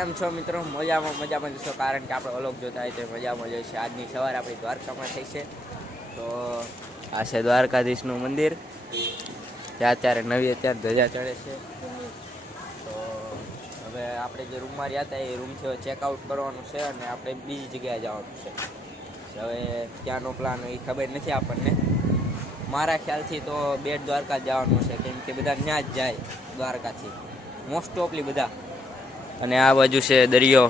કેમ છો મિત્રો? મજામાં જશો, કારણ કે આપણે વ્લોગ જોતા હોય તો મજામાં જશે. આજની સવાર આપણી દ્વારકામાં થઈ છે. તો આ છે દ્વારકાધીશનું મંદિર, ત્યાં અત્યારે નવી ધજા ચડે છે. તો હવે આપણે જે રૂમમાં રહ્યા હતા એ રૂમથી ચેકઆઉટ કરવાનું છે અને આપણે બીજી જગ્યાએ જવાનું છે. હવે ક્યાંનો પ્લાન એ ખબર નથી આપણને. મારા ખ્યાલથી તો બેટ દ્વારકા જવાનું છે, કેમ કે બધા ત્યાં જ જાય દ્વારકાથી, મોસ્ટ ઓફલી બધા. અને આ બાજુ છે દરિયો,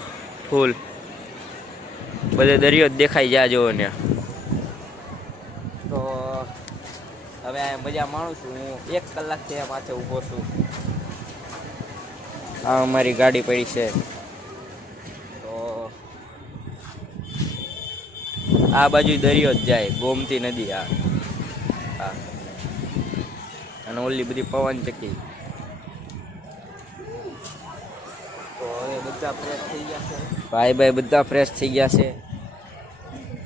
ફૂલ બધે દરિયો જ દેખાઈ જાય જોવો ને. તો હવે આ મજા માણું છું. હું 1 કલાકથી માથે ઊભો છું. આ અમારી ગાડી પડી છે. તો આ બાજુ દરિયો જ જાય, ગોમતી નદી. આ અને ઓલી બધી પવન ચક્કી. તો હવે બધા ફ્રેશ થઈ ગયા છે, ભાઈ બધા ફ્રેશ થઈ ગયા છે.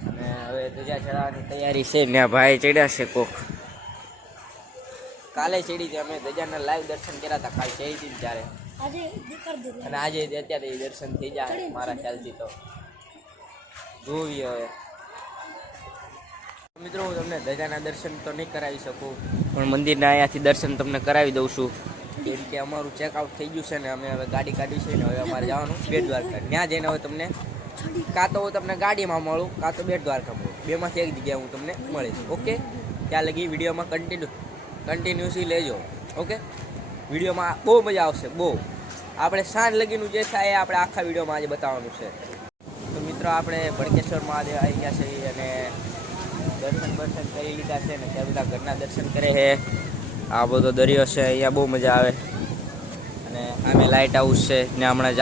અને હવે ધજા ચડાવવાની તૈયારી છે. ને ભાઈ ચડ્યા છે કોક. કાલે ચડી હતી, અમે ધજાના લાઈવ દર્શન કર્યા હતા. કાલે ચડી હતી ત્યારે, અને આજે અત્યારે દર્શન થઈ જાય મારા ખ્યાલથી. તો જોવી હવે મિત્રો, હું તમને ધજાના દર્શન તો નહીં કરાવી શકું, પણ મંદિરના અહીંયાથી દર્શન તમને કરાવી દઉં છું. કેમ કે અમારું ચેકઆઉટ થઈ ગયું છે ને અમે હવે ગાડી કાઢી છે ને હવે અમારે જવાનું બેટ દ્વારકા. ત્યાં જઈને હવે તમને કાં તો હું તમને ગાડીમાં મળું, કાં તો બેટ દ્વારકા મળું. બેમાંથી એક જગ્યાએ હું તમને મળીશ. ઓકે, ત્યાં લગી વિડીયોમાં કન્ટિન્યુઅસલી લેજો. ઓકે, વિડીયોમાં બહુ મજા આવશે, બહુ. આપણે સાંજ લગીનું જે થાય એ આપણે આખા વિડીયોમાં આજે બતાવવાનું છે. તો મિત્રો, આપણે ભડકેશ્વર મહાદેવ આવી ગયા છે અને દર્શન કરી લીધા છે ને ત્યાં બધા ઘરના દર્શન કરે છે. આ બધો દરિયો છે, અહીંયા બહુ મજા આવે. અને આમે લાઇટ હાઉસ છે ને, હમણાં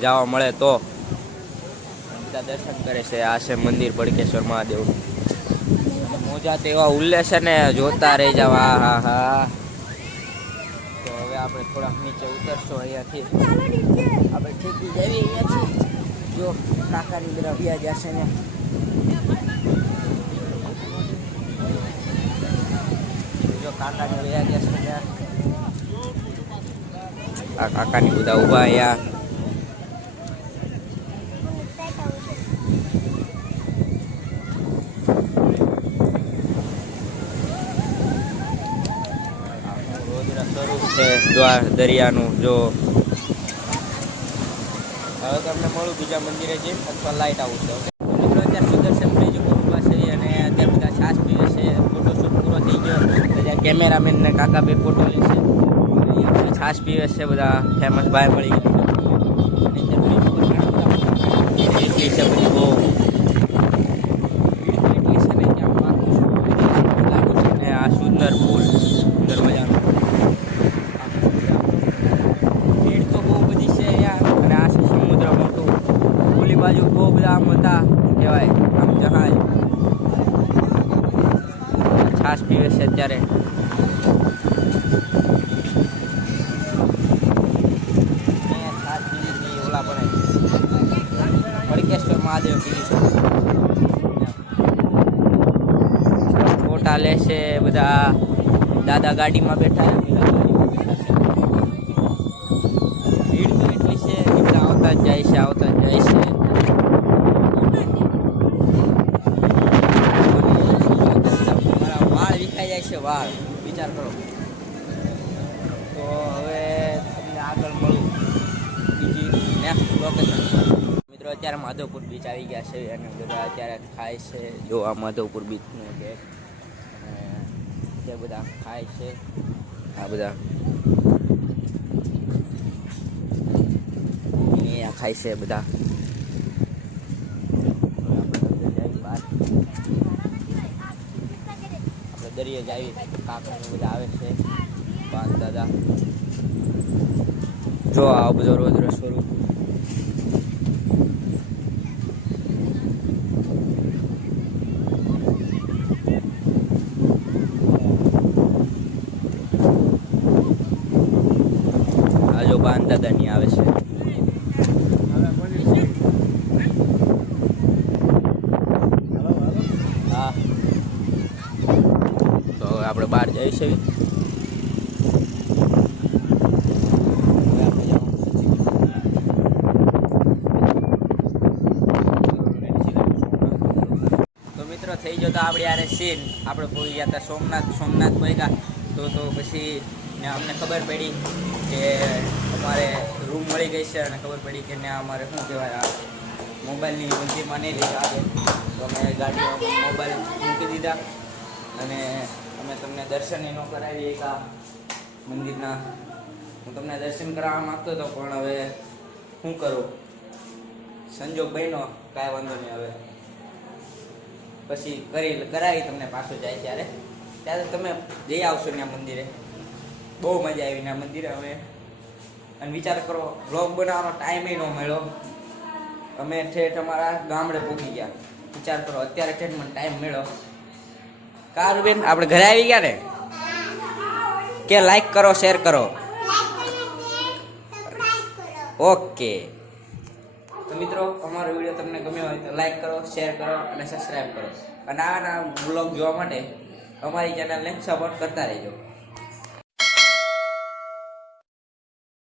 જવા મળે તો બધા દર્શન કરે છે. આ છે મંદિર ભડકેશ્વર મહાદેવનું. મોજા તો એવા ઉલ્લે છે ને, જોતા રહી જાવ. હા. તો હવે આપણે થોડાક નીચે ઉતરશો અહીંયાથી. આપણે ઠેકી જઈએ અહીંયાથી. જો કાકાની બધા વ્યા જશે ને, કાકાની વ્યા જશે ત્યાં. આ કાકાની બધા ઊભા અહીંયા. છે દરિયાનું. જો હવે તમને મળું બીજા મંદિરે જઈને અથવા લાઇટ હાઉસ છે. મિત્રો, અત્યારે સુદર્શન બ્રિજ ઉપર ઊભા છે અને અત્યારે બધા છાશ પીવે છે. ફોટોશૂટ પૂરો થઈ ગયો, બધા કેમેરામેન ને કાકા બે ફોટો લે છે. છાશ પીવે છે, બધા ફેમસ ભાઈ મળી ગયા. એટલી છે બધી બહુ એટલી છે ને ત્યાં ને આ સુંદર પુલ, સુંદર મજાનો. ભીડ તો બહુ બધી છે અહીંયા. અને આ સમુદ્ર મોટું, ઓલી બાજુ બહુ બધા આમ હતા, કહેવાય આમ જહાજ. છાશ પીવે છે અત્યારે. છાશ પીવી ઓલા પણ ભડકેશ્વર મહાદેવ પીવી છે. ફોટા લેશે બધા. દાદા ગાડીમાં બેઠા. ભીડ તો એટલી છે, બધા આવતા જ જાય છે. મારા વાળ વિખાઈ જાય છે, વાળ. વિચાર કરો. તો હવે તમને આગળ મળું બીજી નેક્સ્ટ લોકેશન. મિત્રો, અત્યારે માધવપુર બીચ આવી ગયા છે અને બધા અત્યારે ખાય છે. જો આ માધવપુર બીચનું કેક, અને તે બધા ખાય છે. આ બધા અહીંયા ખાય છે બધા. આપણે દરિયે જ આવી, કાકા બધા આવે છે, બાદ દાદા. જો આ બધો રોજ સ્વરૂપ. આ જો બાન દાદાની આવે છે. હા, તો હવે આપણે બહાર જઈ છે. તો આપણે યારે સીન આપણે પહોંચી ગયા હતા સોમનાથ પહોંચ્યા તો પછી ને અમને ખબર પડી કે અમારે રૂમ મળી ગઈ છે અને ખબર પડી કે ત્યાં અમારે શું કહેવાય આ મોબાઈલની મંદિરમાં નહીં લઈ આવે તો અમે ગાડીમાં મોબાઈલ મૂકી દીધા અને અમે તમને દર્શન ન કરાવીએ એક આ મંદિરના. હું તમને દર્શન કરાવવા માગતો હતો પણ હવે શું કરું, સંજોગ બન્યો, કાંઈ વાંધો નહીં. હવે પછી કરાવી તમને પાછું જાય ત્યારે તમે જઈ આવશો ત્યાં મંદિરે. બહુ મજા આવી ના મંદિરે. હવે અને વિચાર કરો બ્લોગ બનાવવાનો ટાઈમ ન મળ્યો. અમે ઠેઠ અમારા ગામડે પહોંચી ગયા. વિચાર કરો અત્યારે ઠેઠ મને ટાઈમ મળ્યો. કારુબેન આપણે ઘરે આવી ગયા ને કે લાઈક કરો શેર કરો. ઓકે તો મિત્રો અમારો વિડીયો તમને ગમ્યો હોય તો લાઈક કરો, શેર કરો અને સબસ્ક્રાઈબ કરો. અને આના બ્લોગ જોવા માટે અમારી ચેનલને સપોર્ટ કરતા રહેજો.